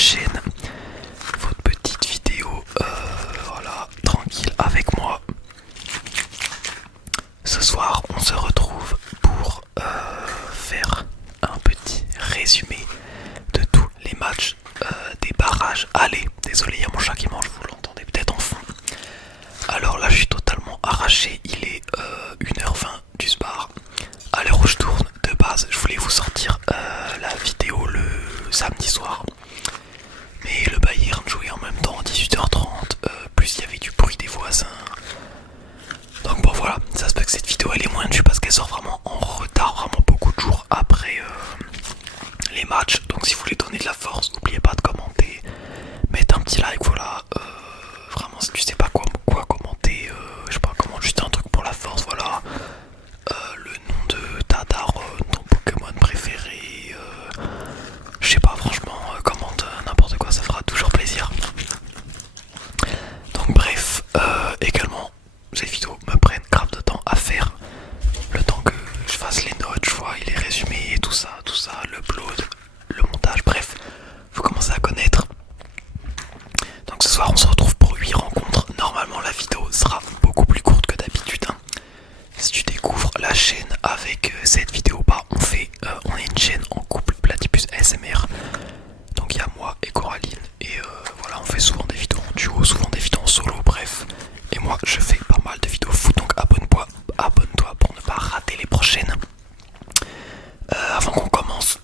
chaîne, votre petite vidéo, voilà, tranquille avec moi. Ce soir on se retrouve pour faire un petit résumé de tous les matchs des barrages. Allez, désolé, il y a mon chat qui mange, vous l'entendez peut-être en fond. Alors là je suis totalement arraché, il est 1h20 du spar. À l'heure où je tourne, de base je voulais vous sortir la vidéo le samedi soir, mais le Bayern jouait en même temps à 18h30, plus il y avait du bruit des voisins. Donc bon voilà, ça se peut que cette vidéo elle est moins vue parce qu'elle sort vraiment en retard, vraiment beaucoup de jours après les matchs. Donc si vous voulez donner de la force, n'oubliez pas de commenter, mettre un petit like, voilà. Vraiment si tu sais pas quoi commenter, je sais pas comment, juste un truc pour la force, voilà. Le nom de ta daronne, ton Pokémon préféré, je sais pas, franchement, commente n'importe quoi, ça fera toujours plaisir. Donc bref, également, ces vidéos me prennent grave de temps à faire. Le temps que je fasse les notes, je vois, les résumés, tout ça, l'upload, le montage, bref, faut commencer à connaître. Donc ce soir on se retrouve pour 8 rencontres. Normalement la vidéo sera beaucoup plus courte que d'habitude, hein. Si tu découvres la chaîne avec cette vidéo, bah on est une chaîne en couple Platypus ASMR. Donc il y a moi et Coraline et voilà, on fait souvent des vidéos en duo, souvent des vidéos en solo, bref. Et moi je fais pas mal de vidéos foot, donc abonne-toi pour ne pas rater les prochaines. Avant qu'on commence,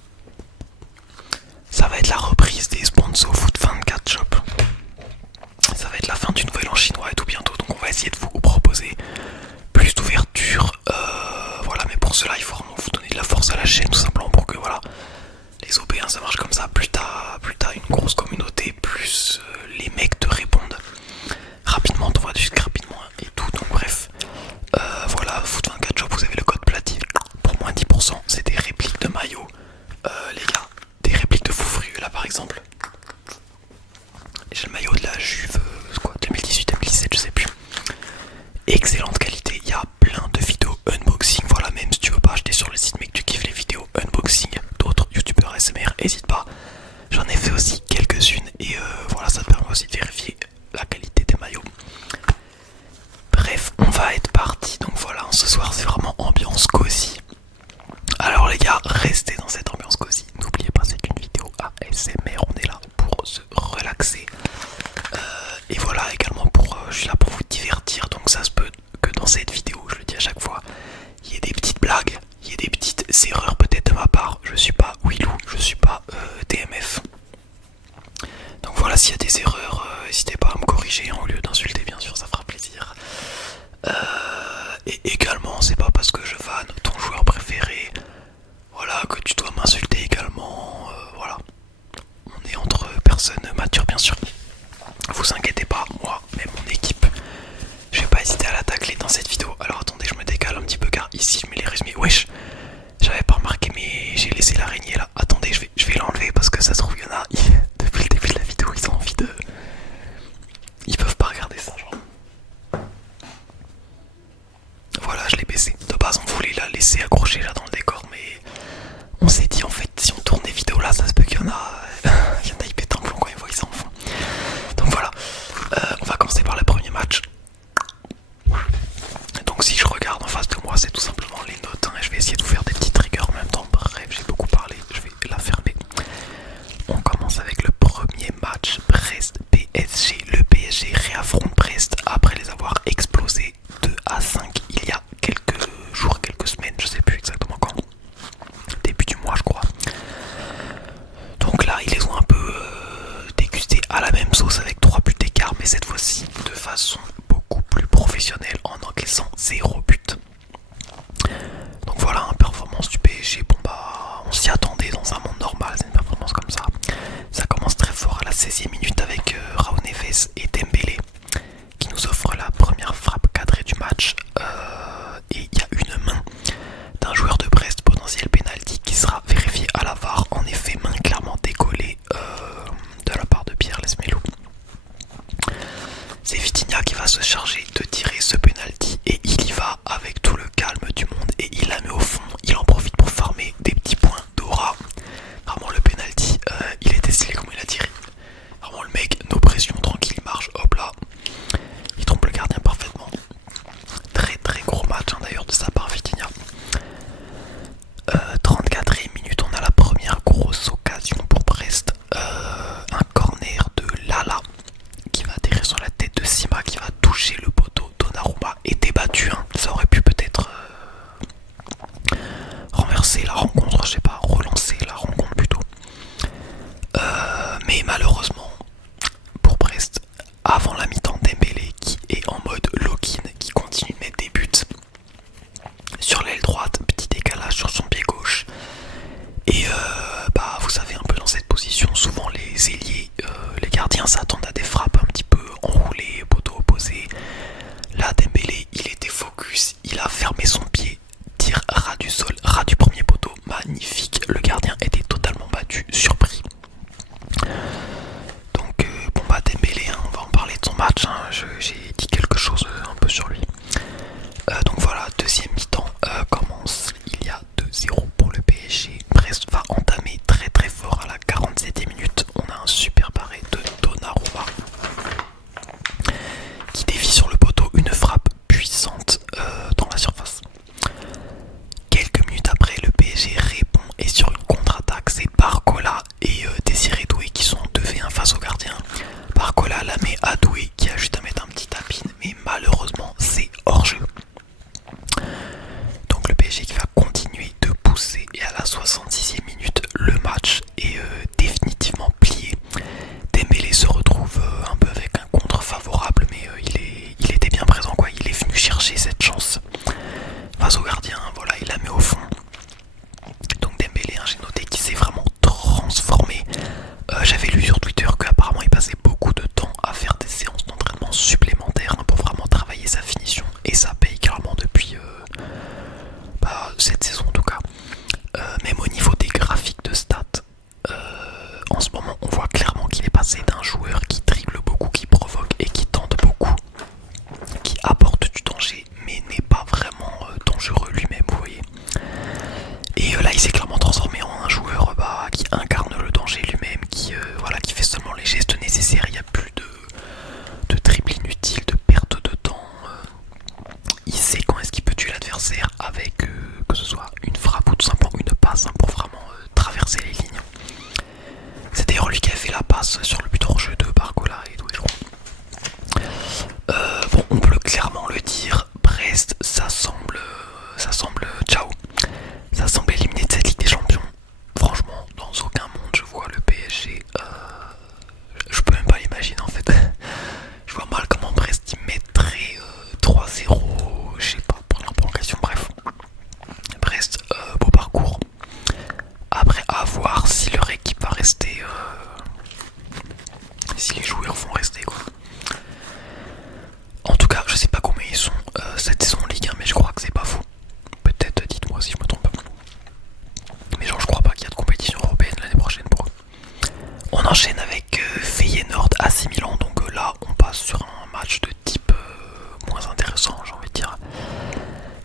ça va être la reprise des sponsors Foot 24 Shop. Ça va être la fin du nouvel an chinois et tout bientôt, donc on va essayer de vous proposer plus d'ouverture. Voilà, mais pour cela il faut vraiment vous donner de la force à la chaîne, tout simplement pour que voilà, les OP, ça marche comme ça. Plus t'as une grosse communauté, plus les mecs te répondent rapidement, t'envoies du script rapidement et tout. Donc bref, voilà, Foot 24 Shop, vous avez le code Platy pour moins 10%. C'est des répliques de maillots, les gars, des répliques de Foufru là par exemple. J'ai le maillot de la Juve, 2018-2017, je sais plus. Excellente qualité, il y a plein de vidéos unboxing. Voilà, même si tu veux pas acheter sur le site mais que tu kiffes les vidéos unboxing d'autres youtubeurs ASMR, n'hésite pas. J'en ai fait aussi quelques-unes et voilà, ça te permet aussi de vérifier la qualité des maillots. Bref, on va être parti. Donc voilà, ce soir c'est vraiment ambiance cosy. Alors les gars, restez dans cette ambiance cosy. N'oubliez pas, c'est qu'une vidéo ASMR, on est là pour se relaxer. Et voilà, également je suis là pour vous divertir. Donc ça se peut que dans cette vidéo, je le dis à chaque fois, il y ait des petites blagues, il y ait des petites erreurs peut-être de ma part. Je suis pas Willou, je suis pas TMF. Donc voilà, s'il y a des erreurs, n'hésitez pas à me corriger, hein, au lieu d'insulter, bien sûr, ça fera plaisir. Et également, c'est pas parce que je vanne ton joueur préféré, voilà, que tu dois m'insulter également. Voilà, on est entre personnes matures, bien sûr. Vous inquiétez pas, moi, même mon équipe, je vais pas hésiter à la tacler dans cette vidéo. Alors attendez, je me décale un petit peu car ici je mets les résumés. Wesh, j'avais pas remarqué mais j'ai laissé l'araignée là. Attendez, je vais l'enlever parce que ça se trouve il y en a depuis le début de la vidéo, ils ont envie de... Ils peuvent pas regarder ça, genre. Voilà, je l'ai baissé. De base on voulait la laisser accrochée là dans le décor, mais on s'est dit en fait si on tourne des vidéos là, ça se peut qu'il y en a... il y en a, ils pètent un plomb quand ils voient ça en fond. Donc voilà, on va commencer par le premier match. Donc si je regarde en face de moi, c'est tout simplement les notes, hein, et je vais essayer de vous faire des petits triggers en même temps. Bref, j'ai beaucoup parlé, je vais la fermer. On commence avec le premier match, Brest-PSG. Le PSG réaffronte Brest après les avoir explosés 2-5 il y a quelques jours, quelques semaines, je sais plus exactement quand. Début du mois je crois. Donc là ils les ont un peu dégustés à la même sauce avec 3 buts d'écart, mais cette fois-ci de façon beaucoup plus professionnelle en encaissant 0 but. Donc voilà, une performance du PSG, bon bah on s'y attendait dans un monde normal, c'est une performance comme ça. Ça commence très fort à la 16e minute avec Raúl Neves et Dembélé qui nous offrent la première frappe cadrée du match, et il y a une main d'un joueur de Brest, potentiel penalty, qui sera vérifié à la VAR. En effet, main clairement décollée de la part de Pierre Lesmelou. C'est Vitinha qui va se charger de tirer ce penalty et il y va avec tout le calme du monde et il la met au fond. Il en profite pour farmer des petits points d'aura. Vraiment le penalty, il était stylé comme il a tiré. avant la mi-temps, Dembélé qui est en mode lock-in, qui continue de mettre des buts sur l'aile droite, petit décalage sur son pied gauche. Et vous savez, un peu dans cette position, souvent les ailiers, les gardiens s'attendent à des frappes un petit peu enroulées, poteau opposé. Là, Dembélé, il était focus, il a fermé son pied, tir ras du sol, ras du premier poteau, magnifique. Le gardien était totalement battu, surpris. Donc Dembélé, hein, on va en parler de son match, hein, j'ai dit quelque chose un peu sur lui. Donc voilà, deuxième mi-temps commence, il y a 2-0 pour le PSG. Brest va entamer très très fort à la 47e minute. On a un super arrêt de Donnarumma qui dévie sur le poteau, une frappe puissante dans la surface. Quelques minutes après, le PSG répond et sur une contre-attaque, c'est Barcola et Désiré Doué qui sont 2v1 face au gardien. Barcola la met à Doué qui a juste à mettre un petit tapin, mais malheureusement c'est hors-jeu. Donc le PSG qui va continuer de pousser et à la 66e minute, le match est définitivement plié. Dembélé se retrouve un peu avec un contre favorable, mais il était bien présent quoi. Il est venu chercher cette chance face au gardien, voilà, il la met au fond. Donc Dembélé, hein, j'ai noté qu'il s'est vraiment transformé. J'avais lu sur Twitter qu'apparemment il passait beaucoup de temps à faire des séances d'entraînement supplémentaires, hein, pour vraiment travailler sa finition, et ça paye clairement depuis cette saison en tout cas. Même au niveau des graphiques de stats, en ce moment on voit clairement qu'il est passé d'un joueur qui dribble beaucoup, qui provoque et qui tente beaucoup, qui apporte du danger mais n'est pas vraiment dangereux lui-même, vous voyez. Et là il s'est clairement transformé en un joueur qui incarne le danger lui-même, qui fait seulement les gestes nécessaires. Il n'y a plus de dribble inutile, de perte de temps. Il sait quand est-ce qu'il peut tuer l'adversaire avec que ce soit une frappe ou tout simplement une passe, hein, pour vraiment traverser les lignes. C'est d'ailleurs lui qui a fait la passe sur le but hors jeu de Barcola et Doué, je crois. On peut clairement le dire, Brest, ça semble ciao. Ça semble éliminé de cette Ligue des Champions. Franchement, dans aucun monde je vois le PSG. Je peux même pas l'imaginer en fait. Je vois mal comment Brest y mettrait 3-0, je sais pas, pour la prolongation, bref. Brest, beau parcours. Après, à voir si leur équipe va rester, si les joueurs vont rester quoi. En tout cas, je sais pas combien ils sont cette saison en Ligue 1, mais je crois que c'est pas fou. Peut-être, dites-moi si je me trompe. Mais genre, je crois pas qu'il y a de compétition européenne l'année prochaine pour eux. On enchaîne avec Feyenoord AC Milan, donc là on passe sur un match de type moins intéressant, j'ai envie de dire.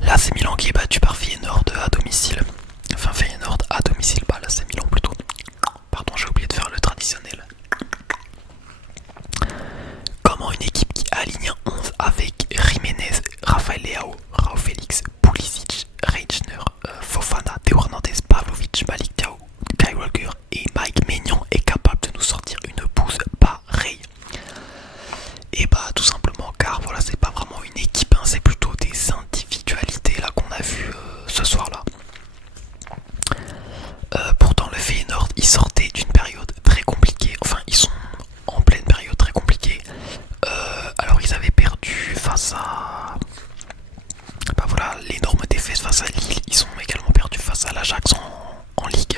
Là c'est Milan qui est battu par Feyenoord à domicile. Enfin Feyenoord à domicile, pas là c'est Milan plutôt. Pardon, j'ai oublié de faire le traditionnel. Comment une équipe qui aligne un 11 avec Jiménez, Rafael Leao, Raúl Félix, Pulisic, Reichner, Fofana, Théo Hernandez, Pavlovic, Malik Thiaw, Kyle Walker et Mike Maignan est capable de nous sortir une bouse pareille? Et tout simplement car voilà, c'est pas vraiment une équipe, hein, c'est plutôt des individualités là qu'on a vu ce soir là. Pourtant le Feyenoord ils sortaient d'une période très compliquée, enfin ils sont en pleine période très compliquée. Alors ils avaient perdu face à l'énorme défaite face à Lille, ils ont également perdu face à l'Ajax en Ligue.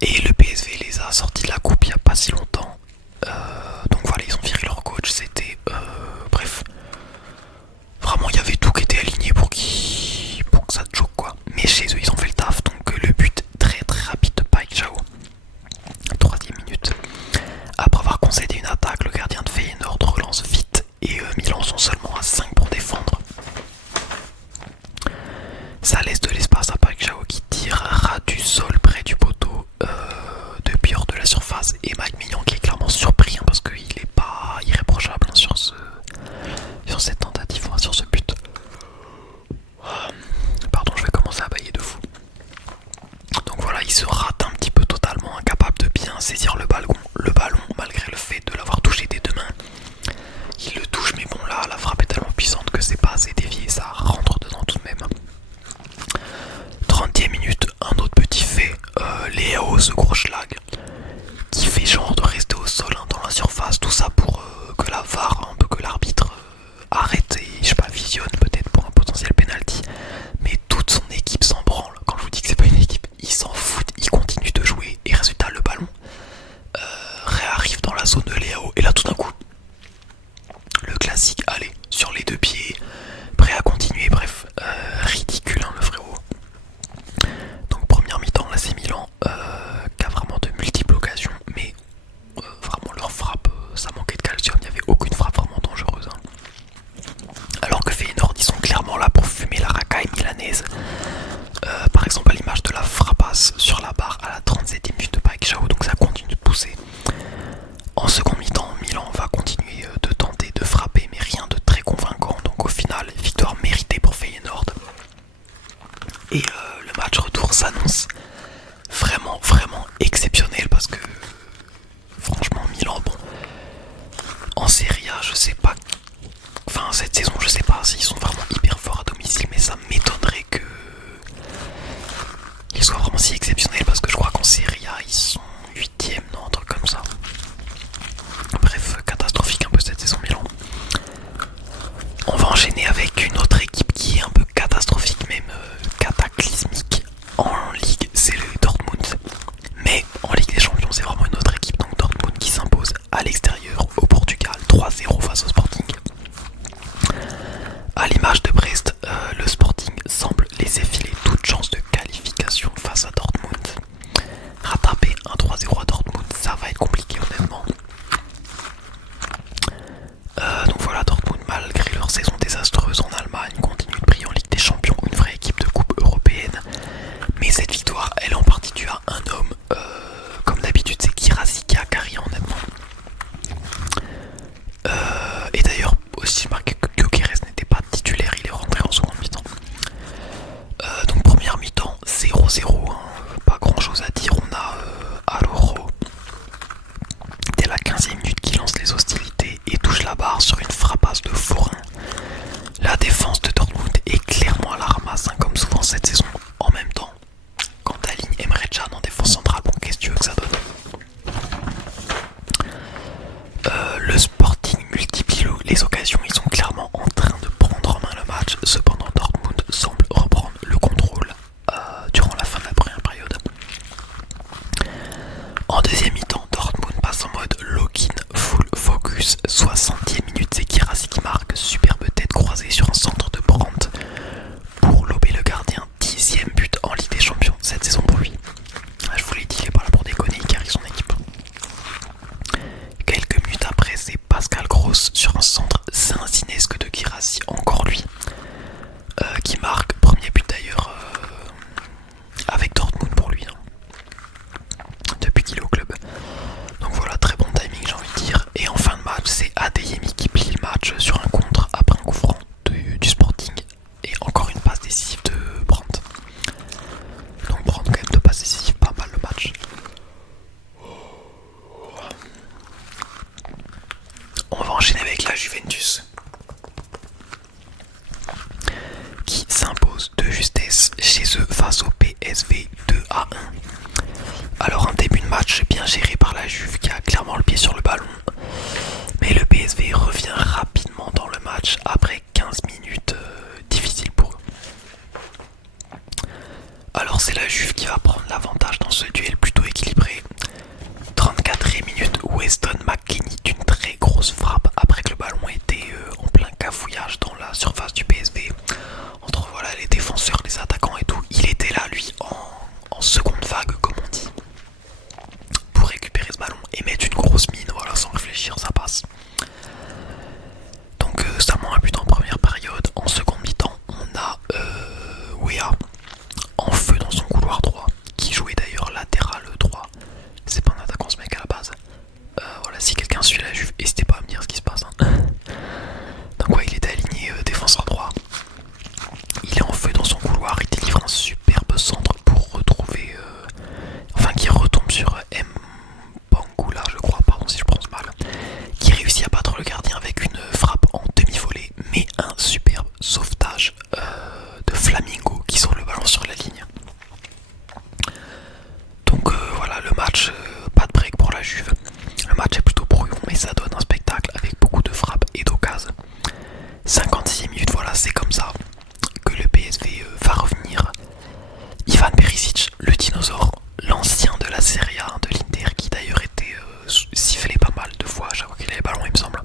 Et le PSV les a sortis de la coupe il n'y a pas si longtemps. Donc voilà, ils ont viré leur coach, c'était bref. Vraiment il y avait tout qui était aligné pour que ça te choque quoi. Mais chez eux ils ont fait le taf, donc le but très très rapide de Paik Chao. 3ème minute. Après avoir concédé une attaque, le gardien de Feyenoord relance vite et Milan sont seulement à 5 pour défendre. Ça laisse de l'espace à Paik Chao qui tire ras du sol près du poteau depuis hors de la surface, et Mike Maignan qui est clairement surpris, hein, parce qu'il n'est pas irréprochable, hein, sur cette tentative, hein, sur ce but. Pardon, je vais commencer à bâiller de fou. Donc voilà, il se rate un petit peu totalement, incapable de bien saisir le ballon malgré le fait de l'avoir touché des deux mains. Il le touche, mais bon là la frappe est tellement puissante que c'est pas assez dévié, ça rentre dedans tout de même. 30ème minute, un autre petit fait, Léo, ce gros schlag qui fait genre de rester au sol, hein, dans la surface, tout ça Juventus qui s'impose de justesse chez eux face au PSV 2-1. Alors un début de match bien géré par la Juve qui a clairement le pied sur le ballon, mais le PSV revient rapidement dans le match après 15 minutes difficiles pour eux. Alors c'est la Juve qui va prendre l'avantage dans ce duel plutôt équilibré. 34e minute, Weston McKennie d'une très grosse frappe après que le ballon était en plein cafouillage dans la surface du PSV. Entre voilà, les défenseurs, les attaquants et tout, il était là lui en seconde vague comme on dit, pour récupérer ce ballon et mettre une grosse mine, voilà, sans réfléchir, ça passe. Donc seulement un but en première période. En seconde mi-temps, on a Wea en feu dans son couloir droit, qui jouait d'ailleurs latéral droit. C'est pas un attaquant ce mec à la base. Voilà, si quelqu'un suit la Juve, n'hésitez pas à me dire ce qui se passe. Donc ouais, il était aligné défenseur droit. Il est en feu dans son couloir, il délivre un superbe centre pour retrouver... enfin qui retombe sur M. Bangula, je crois, pardon si je prononce mal, qui réussit à battre le gardien avec une frappe en demi-volée, mais un superbe sauvetage de Flamingo qui sort le ballon sur la ligne. Donc voilà, le match, pas de break pour la Juve. Le match est plutôt brouillon, mais ça donne un spectacle avec beaucoup de frappes et d'occasions. 56e minute, voilà, c'est comme ça que le PSV va revenir. Ivan Perisic, le dinosaure, l'ancien de la Serie A de l'Inter, qui d'ailleurs était sifflé pas mal de fois à chaque fois qu'il avait le ballon, il me semble,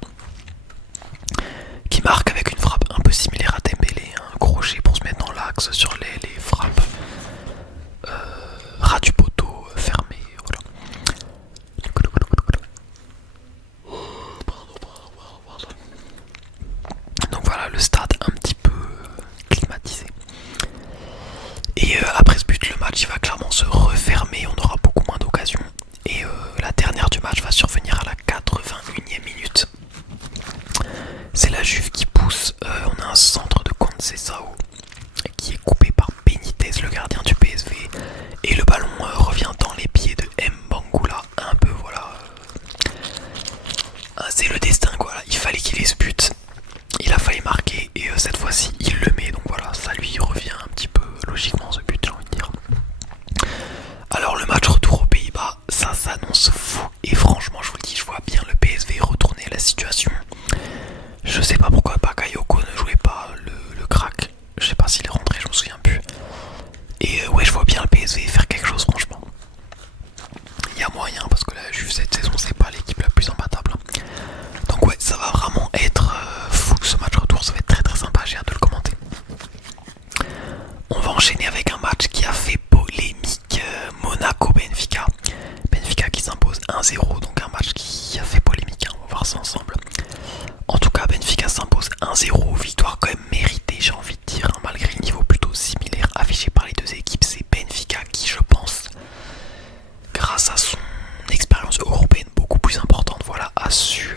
qui marque avec une frappe un peu similaire à Dembélé, un crochet pour se mettre dans l'axe sur les frappes ras du poteau fermé, voilà. Donc voilà, le stade un petit peu climatisé. Et après ce but, le match il va clairement se refermer, on aura beaucoup moins d'occasions. Et la dernière du match va survenir à la 81e minute. C'est la Juve qui pousse, on a un centre de Conceição qui est coupé par Benitez, le gardien du PSV. Et le ballon revient dans les pieds de M. Bangula, un peu voilà. C'est le destin quoi, il fallait qu'il ait ce but. Il a failli marquer et cette fois-ci il le met, donc voilà, ça lui revient un petit peu logiquement ce but, j'ai envie de dire. Alors le match retour aux Pays-Bas, ça s'annonce fou et franchement je vous le dis, je vois bien le PSV retourner la situation. Je sais pas pourquoi Bakayoko ne jouait pas le crack, je sais pas s'il est rentré, je me souviens plus. Et ouais, je vois bien le PSV faire quelque chose franchement. Il y a moyen parce que la Juve cette saison c'est pas l'équipe la plus imbattable. Donc ouais, ça va vraiment être fou ce match retour, ça va être très très sympa, j'ai hâte de le commenter. On va enchaîner avec un match qui a fait polémique, Monaco-Benfica. Benfica qui s'impose 1-0, donc un match qui a fait polémique, hein, on va voir ça ensemble. En tout cas, Benfica s'impose 1-0, victoire quand même méritée, j'ai envie de dire, hein, malgré le niveau plutôt similaire affiché par les deux équipes. C'est Benfica qui, je pense, grâce à son expérience européenne beaucoup plus importante, voilà, a su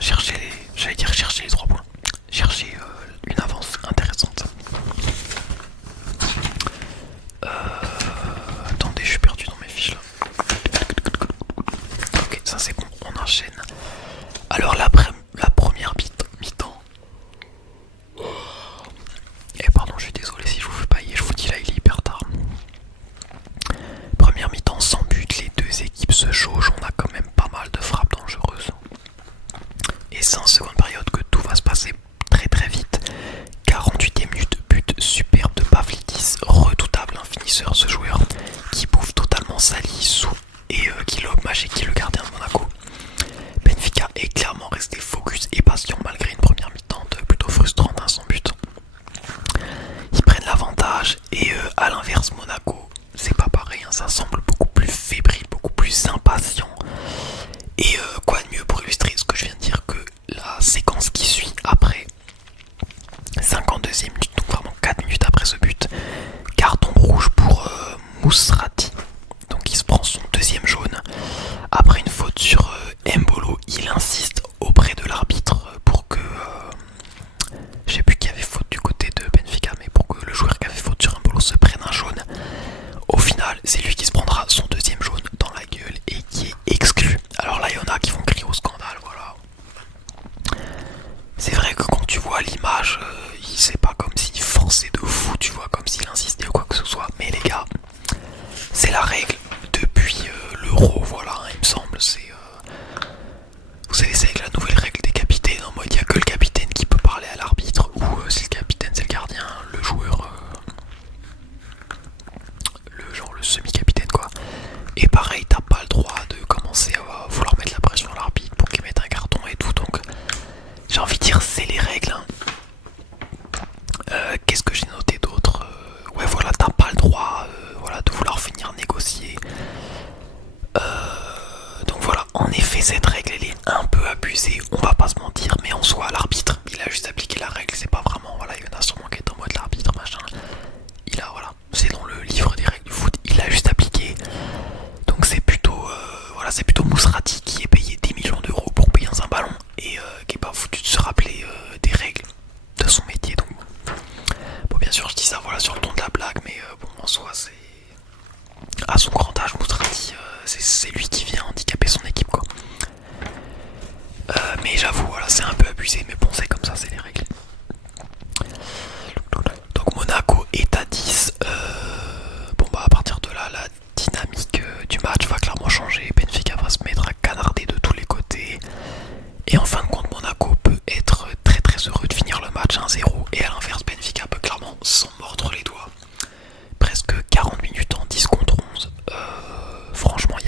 chercher les 3 points, chercher une avance intéressante. Attendez, je suis perdu dans mes fiches là. Ok, ça c'est bon, on enchaîne. Alors la première mi-temps. Et pardon, je suis désolé si je vous fais pailler, je vous dis là il est hyper tard. Première mi-temps sans but, les deux équipes se jaugent, on a quand même pas mal de frappes dangereuses. Et c'est en seconde période que tout va se passer très très vite. 48e minute, but superbe de Pavlidis, redoutable, un finisseur ce joueur qui bouffe totalement Sali et qui lobe Magic, le gardien de Monaco. Benfica est clairement resté focus et patient malgré une première mi-temps plutôt frustrante, hein, sans but. Ils prennent l'avantage et à l'inverse Monaco, c'est pas pareil, hein, ça semble beaucoup plus fébrile, beaucoup plus impatient. Et quoi de mieux pour illustrer ce que je viens de dire que la séquence qui suit après 52e minute, donc vraiment 4 minutes après ce but, carton rouge pour Mousrati, donc il se prend son deuxième jaune après En effet, cette règle elle est un peu abusée, on va pas se mentir, mais en soi, l'arbitre, il a juste appliqué la règle, c'est pas vraiment, voilà, il y en a sûrement qui est en mode l'arbitre, machin. Il a, voilà, c'est dans le livre des règles du foot, il a juste appliqué. Donc c'est plutôt, voilà, c'est plutôt Mousrati qui est payé 10 millions d'euros pour payer un ballon et qui est pas foutu de se rappeler des règles de son métier. Donc bon, bien sûr, je dis ça, voilà, sur le ton de la blague, mais bon, en soi, c'est à son grand âge, Mousrati, c'est lui qui vient handicaper son équipe, quoi. Mais j'avoue, voilà, c'est un peu abusé, mais bon, c'est comme ça, c'est les règles. Donc Monaco est à 10. Bon bah à partir de là, la dynamique du match va clairement changer. Benfica va se mettre à canarder de tous les côtés. Et en fin de compte, Monaco peut être très très heureux de finir le match 1-0. Et à l'inverse, Benfica peut clairement s'en mordre les doigts. Presque 40 minutes en 10 contre 11. Franchement, il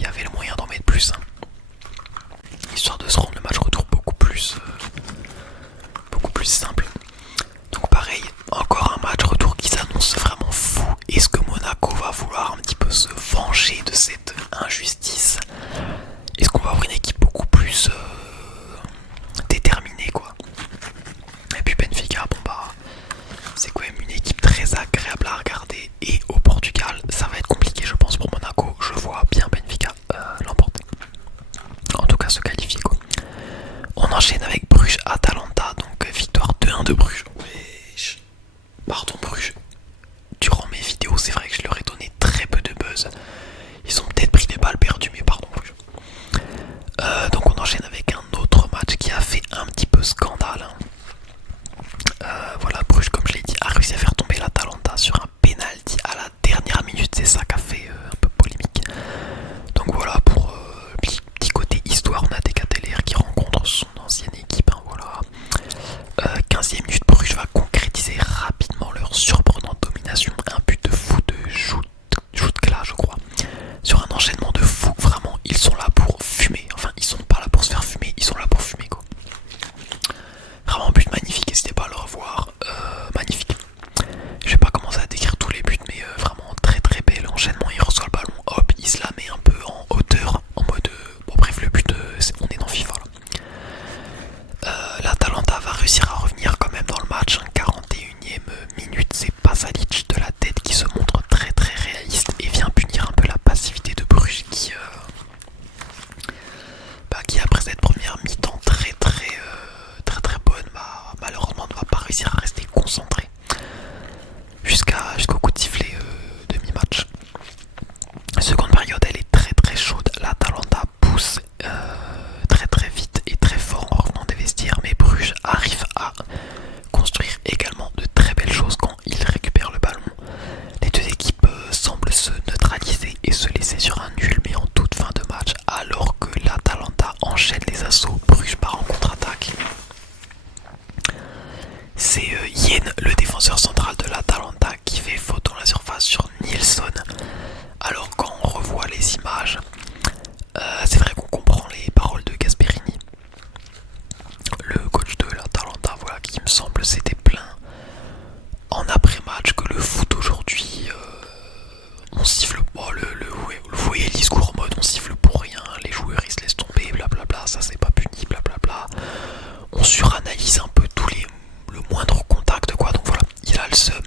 y avait le moyen d'en mettre plus. Hein. Histoire de se rendre le match retour beaucoup plus simple. Donc pareil, encore un match retour qui s'annonce vraiment fou. Est-ce que Monaco va vouloir un petit peu se venger de cette injustice? Est-ce qu'on va avoir une équipe beaucoup plus déterminée, quoi? Et puis Benfica, bon bah c'est quand même une équipe très agréable à regarder. Et au Portugal, ça va être compliqué je pense pour Monaco. Je vois bien Benfica l'emporter. En tout cas se qualifier, quoi. On enchaîne avec Bruges-Atalanta, donc victoire 2-1 de Bruges. Wesh. Pardon Bruges. Durant mes vidéos, c'est vrai que je leur ai donné très peu de buzz. Ils ont peut-être pris des balles perdues, mais pardon Bruges. Donc on enchaîne avec un autre match qui a fait un petit peu scandale. Voilà, Bruges, comme je l'ai dit, a réussi à faire tomber l'Atalanta sur un penalty à la dernière minute. C'est ça qui a fait un peu polémique. Donc voilà, pour petit côté histoire, on a Decateler qui rencontre son ancienne équipe. Hein, voilà. 15e minute, Bruges va concrétiser rapidement leur surprenante domination. Un but de fou de Jutkla, je crois. Sur un enchaînement de fou, vraiment, ils sont là pour fumer. Enfin, ils sont pas là pour se faire fumer, ils sont là pour fumer, quoi. Vraiment un but magnifique, n'hésitez pas à le revoir. Magnifique. Je vais pas commencer à décrire tous les buts, mais vraiment très très bel enchaînement. Il reçoit le ballon, hop, il se la met un peu en hauteur, en mode. Bon, bref, le but, on est dans FIFA là. L'Atalanta va réussir à revenir quand même dans le match. 41e minute, c'est Pasalic de la tête qui se montre très très réaliste et vient punir un peu la passivité de Bruges qui après cette première mi-temps très bonne, malheureusement ne va pas réussir à rester concentré jusqu'au coup de sifflet de mi-match. La seconde période elle est très très chaude, l'Atalanta pousse très très vite et très fort en revenant des vestiaires, mais Bruges arrive à construire également de très belles choses quand il récupère le ballon. Les deux équipes semblent se neutraliser et se laisser sur un nul, mais en toute fin de match, alors que l'Atalanta enchaîne les assauts. Bruges part en contre-attaque. C'est Yen, le défenseur central de l'Atalanta, qui fait faute dans la surface sur Nilsson. Alors quand on revoit les images, c'est vrai qu'on comprend les paroles de Gasperini, le coach de l'Atalanta, voilà, qui me semble s'était plaint en après-match que le foot aujourd'hui, on siffle. Bon, vous voyez le discours en mode on siffle pour rien, les joueurs ils se laissent tomber, blablabla, ça c'est pas puni, blablabla. On suranalyse un peu le moindre contact, quoi. Donc voilà, il a le seum.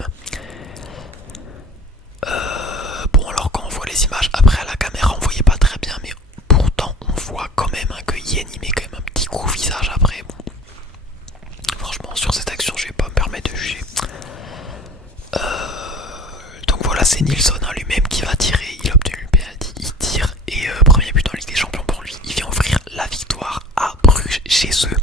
Bon, alors quand on voit les images après à la caméra, on voyait pas très bien, mais pourtant on voit quand même que Yen il met quand même un petit coup au visage après. Bon, franchement sur cette action je vais pas me permettre de juger. Donc voilà, c'est Nilsson lui-même qui va tirer, il a obtenu le penalty, il tire et premier but en Ligue des Champions pour lui, il vient offrir la victoire à Bruges chez eux.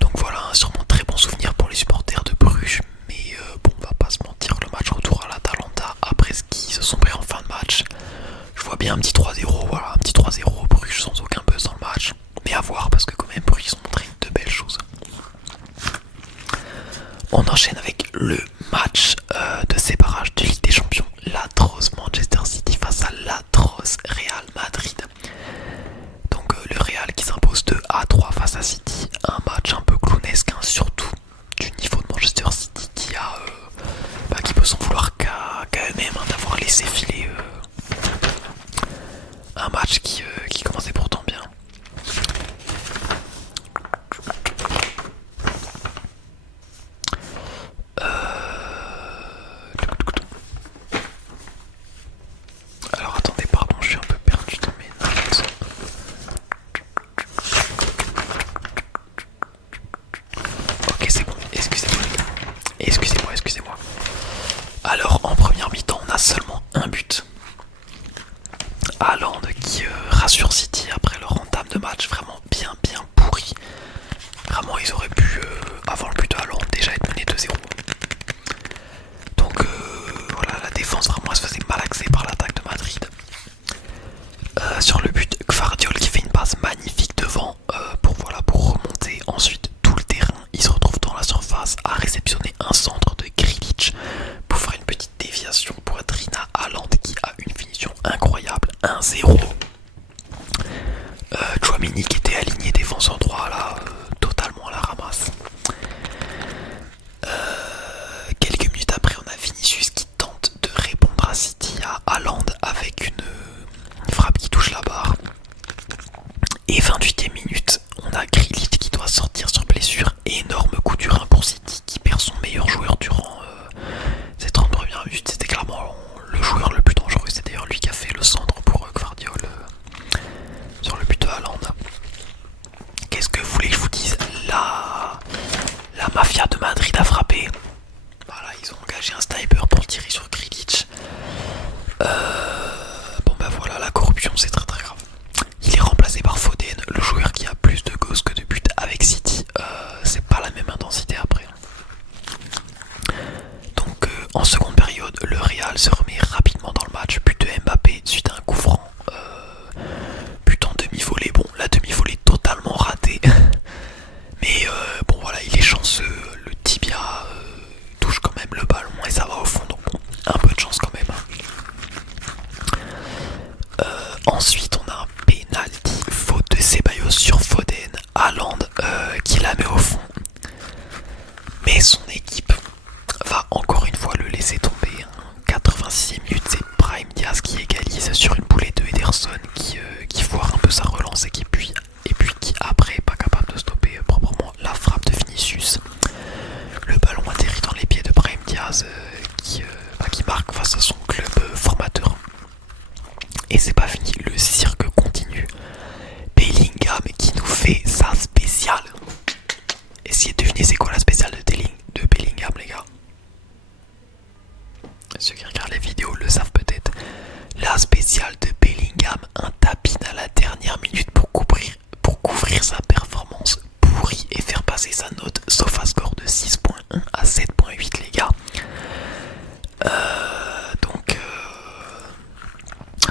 Donc voilà, sûrement très bon souvenir pour les supporters de Bruges, mais bon, on va pas se mentir, le match retour à l'Atalanta après ce qu'ils se sont pris en fin de match, je vois bien un petit 3-0, voilà, un petit 3-0 Bruges sans aucun buzz dans le match, mais à voir parce que quand même Bruges ils ont montré de belles choses. On enchaîne avec le match de ces barrages de Ligue des Champions, l'atroce Manchester City face à l'atroce Real Madrid. Donc le Real qui s'impose 2-3 face à City, un match un peu clownesque, hein, surtout du niveau de Manchester City qui peut s'en vouloir qu'à eux-mêmes, hein, d'avoir laissé filer un match qui commençait sur City après leur entame de match vraiment bien pourri. Vraiment ils auraient pu avant le but de Haaland déjà être menés 2-0. Donc voilà, la défense vraiment elle se faisait malaxer par l'attaque de Madrid. Sur le but, Gvardiol qui fait une passe magnifique devant pour remonter ensuite tout le terrain. Il se retrouve dans la surface à réceptionner un centre de Grealish pour faire une petite déviation pour Adrina Haaland qui a une finition incroyable, 1-0. Tchouaméni qui était aligné défenseur droit là, totalement à la ramasse. Quelques minutes après on a Vinicius qui tente de répondre à City, à Haaland avec une frappe qui touche la barre. Et 28e minute, on a Grealish qui doit sortir sur blessure. Énorme coup du rein pour City qui perd son meilleur joueur durant ces 30 premières minutes. C'était clairement le joueur le plus dangereux. C'est d'ailleurs lui qui a fait le centre pour Gvardiol sur le but de Haaland. Qu'est-ce que vous voulez que je vous dise? La mafia de Madrid a frappé. Voilà, ils ont engagé un sniper pour tirer sur Grealish. Bon bah voilà, la corruption c'est très grave. Il est remplacé par Foden, le joueur qui a plus de goals que de buts avec City. C'est pas la même intensité après. Donc en seconde période, le Real se remet rapidement dans le match. But de Mbappé suite à un coup franc. But en demi-volée. Bon, la demi-volée totalement ratée. Mais bon voilà, il est chanceux. Le tibia touche quand même le ballon et ça va au fond. Donc bon, un peu de chance quand même. Ensuite, on a un penalty, faute de Ceballos sur Foden, Haaland qui la met au fond. Mais son équipe va encore une fois le laisser tomber. 86e minute, c'est Brahim Diaz qui égalise sur une boulette de Ederson qui foire un peu sa relance et puis qui après est pas capable de stopper proprement la frappe de Vinicius. Le ballon atterrit dans les pieds de Brahim Diaz qui marque face à son club formateur. Et c'est pas fini, le cirque continue. Bellingham qui nous fait sa spéciale. Essayez de deviner c'est quoi la spéciale de Bellingham les gars. Ceux qui regardent les vidéos le savent peut-être. La spéciale de Bellingham, un tapin à la dernière minute pour couvrir sa performance pourrie et faire passer sa note sauf à score de 6.1 à 7.8 les gars.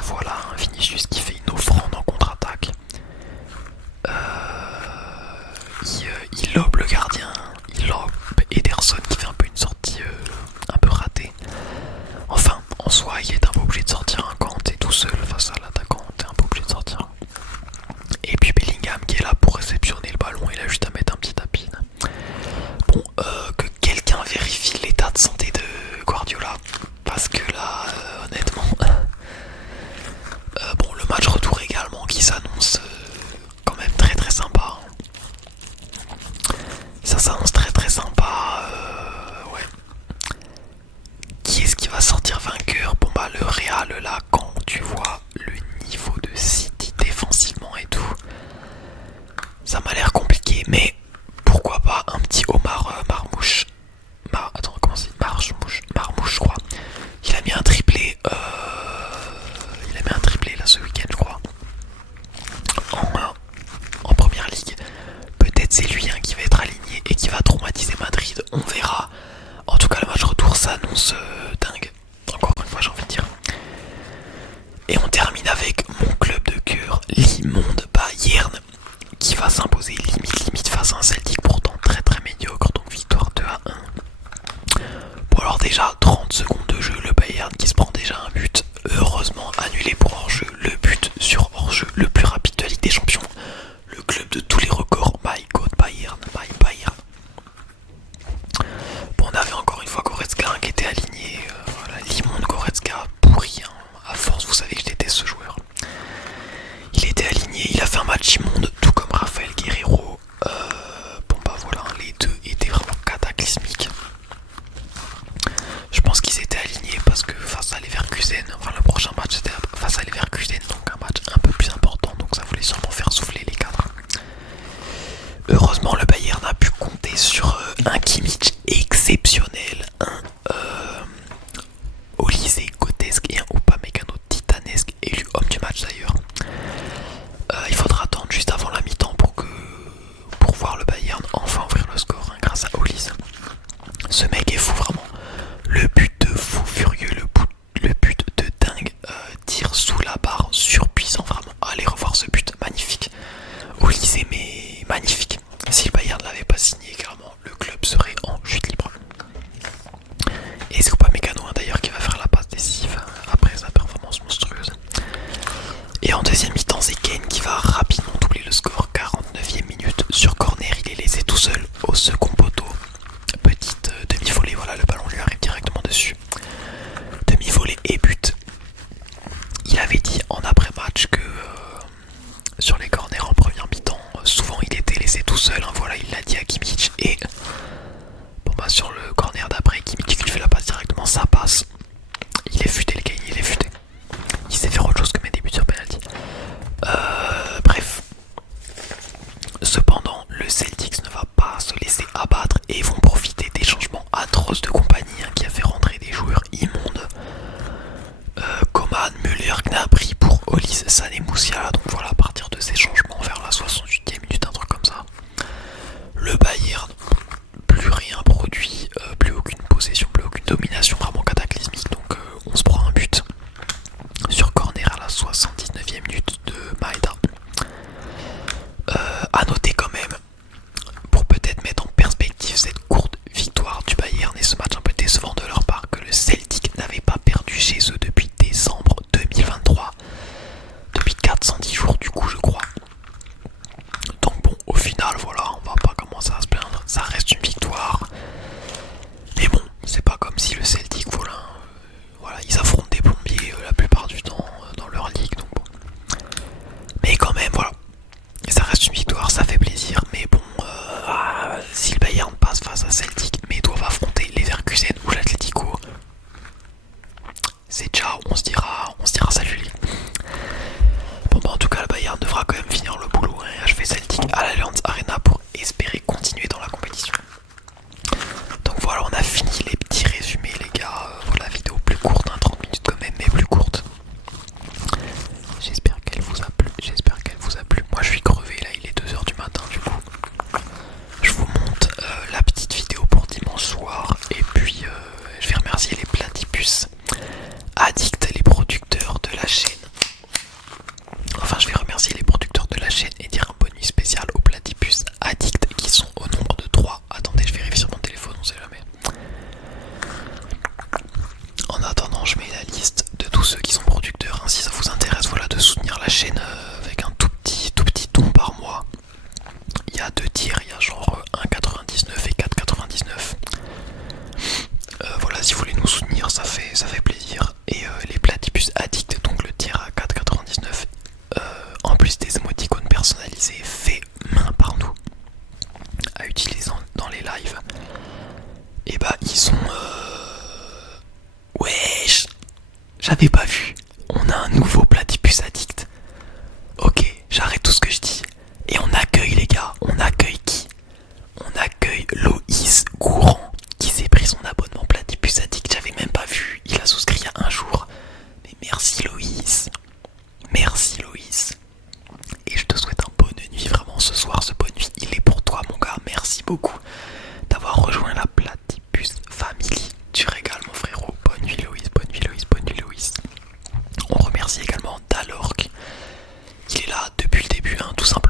Voilà, Vinicius qui fait une offrande en contre-attaque. Il lobe le gardien, il lobe Ederson qui fait un peu une sortie un peu ratée. Enfin, en soi, il est un peu obligé de sortir un quand t'es tout seul face à l'attaquant, t'es un peu obligé de sortir. Et puis Bellingham qui est là pour réceptionner le ballon, il a juste à mettre un petit tapin. Bon, que quelqu'un vérifie l'état de santé de Guardiola, parce que là, honnêtement... bon, le match retour également qui s'annonce quand même très sympa. Ça s'annonce très sympa. Ouais. Qui est-ce qui va sortir vainqueur? Bon bah le Real là, quand tu vois le niveau de City défensivement et tout, ça m'a l'air compliqué, mais pourquoi pas un petit Omar Marmouche. Attends, comment c'est? Marmouche je crois. Il a mis un triplé. Là ce week-end je crois. En première ligue. Peut-être c'est lui qui va être aligné et qui va traumatiser Madrid. On verra. En tout cas le match retour s'annonce dingue. Encore une fois j'ai envie de dire. Et on termine avec mon club de cœur, l'immonde Bayern, qui va s'imposer limite face à un Celtic pourtant très médiocre. Donc victoire 2-1. Bon alors déjà 30 secondes de jeu, le Bayern qui se prend déjà un but. Heureusement annulé pour hors-jeu, le but sur hors-jeu le plus rapide de la Ligue des Champions, le club de tous les records. My God, Bayern, my Bayern. Bon, on avait encore une fois Goretzka qui était aligné, voilà, l'immonde Goretzka pourri, à force vous savez que je déteste ce joueur. Il était aligné, il a fait un match immonde, tout comme Raphaël Guerreiro. Bon bah voilà, les deux étaient vraiment cataclysmiques. Je pense qu'ils étaient alignés parce que face à Leverkusen, enfin le prochain match c'était face à Leverkusen, donc un match un peu plus important, donc ça voulait sûrement faire souffler les cadres. Heureusement le Bayern a pu compter sur un Kimmich exceptionnel, un Olise grotesque et un Upamecano titanesque, élu homme du match d'ailleurs. Neymar surpuissant, vraiment. Allez revoir ce but magnifique au lycée, mais magnifique. Si le Bayern ne l'avait pas signé, clairement, le club serait en chute libre. Et c'est pas Mécano d'ailleurs qui va faire la passe décisive après sa performance monstrueuse. Et en deuxième mi-temps, c'est Kane qui va rapidement doubler le score. 49e minute sur corner, il est laissé tout seul au second poteau. Petite demi-volée, voilà, le ballon lui arrive directement dessus. Demi-volée et but. Il avait dit en après-match que sur les corners en première mi-temps, souvent il était laissé tout seul, hein, voilà, il l'a dit à Kimmich. Et bon bah sur le corner d'après, Kimmich qui lui fait la passe directement, ça passe. Il est futé le Kane, il est futé. Il sait faire autre chose que mettre des buts sur penalty. Bref. Cependant, le Celtics ne va pas se laisser abattre et vont profiter des changements atroces de compagnie, hein, qui a fait rentrer des joueurs immondes. Coman, Müller, Gnabry pour Olise, Sané, Moussiala. Donc voilà, à partir de ces changements vers la 68e minute, un truc comme ça, le Bayern, plus rien produit, plus aucune possession, plus aucune domination, vraiment cataclysmique. Donc on se prend un but sur corner à la 79e minute de Maeda. À noter quand même, pour peut-être mettre en perspective cette courte victoire du Bayern et ce match un peu décevant de leur part, que le Celtic n'avait pas perdu chez eux depuis décembre 2023, depuis 410 jours du coup je crois. Donc bon, au final voilà, on va pas commencer à se plaindre, ça reste une victoire. Mais bon, c'est pas comme si le Celtic, voilà, ils affrontent des plombiers la plupart du temps dans leur ligue, donc bon. Mais quand même voilà, ça reste une victoire, ça fait plaisir, mais bon, si le Bayern passe face à Celtic, mais doivent affronter les Leverkusen ou l'Atlético, c'est ciao, on se dira salut. Bon bah en tout cas le Bayern devra quand même finir le boulot, hein, et achever Celtic à l'Allianz Arena pour espérer continuer dans la compétition. Donc voilà, on a fini les petits résumés les gars, voilà, la vidéo plus courte, hein, 30 minutes quand même, mais plus courte. J'espère qu'elle vous a plu, moi je suis crevé là, il est 2h du matin du coup. Je vous monte la petite vidéo pour dimanche soir, et puis je vais remercier les Platypus Addict, les producteurs de la chaîne. Enfin je vais remercier les producteurs de la chaîne et dire un bonne nuit spécial aux Platypus Addict qui sont au nombre de 3. Attendez, je vérifie sur mon téléphone, on sait jamais. En attendant, je mets la liste de tous ceux qui sont producteurs, hein, si ça vous intéresse, voilà, de soutenir la chaîne avec un tout petit don par mois. Il y a 2 tiers, il y a genre 1,99 et 4,99. Voilà, si vous voulez nous soutenir, ça fait plaisir. Et les Platypus Addict, donc le tiers à 4,99, en plus des émoticônes personnalisés faits main par nous, à utiliser dans les lives, et bah ils sont wesh, j'avais pas vu, on a un nouveau Platypus Addict. Ok, j'arrête tout ce que je dis. Et on accueille les gars, on accueille qui? On accueille Loïs Courant qui s'est pris son abonnement Platypus Addict, j'avais même pas vu, il a souscrit il y a un jour. Mais merci Loïs, merci Loïs. Et je te souhaite un bonne nuit, vraiment ce soir, ce bonne nuit il est pour toi mon gars, merci beaucoup d'avoir rejoint la Platypus Family. Tu régales mon frérot, bonne nuit Loïs, bonne nuit Loïs, bonne nuit Loïs. On remercie également Dalork, il est là depuis le début, hein, tout simplement.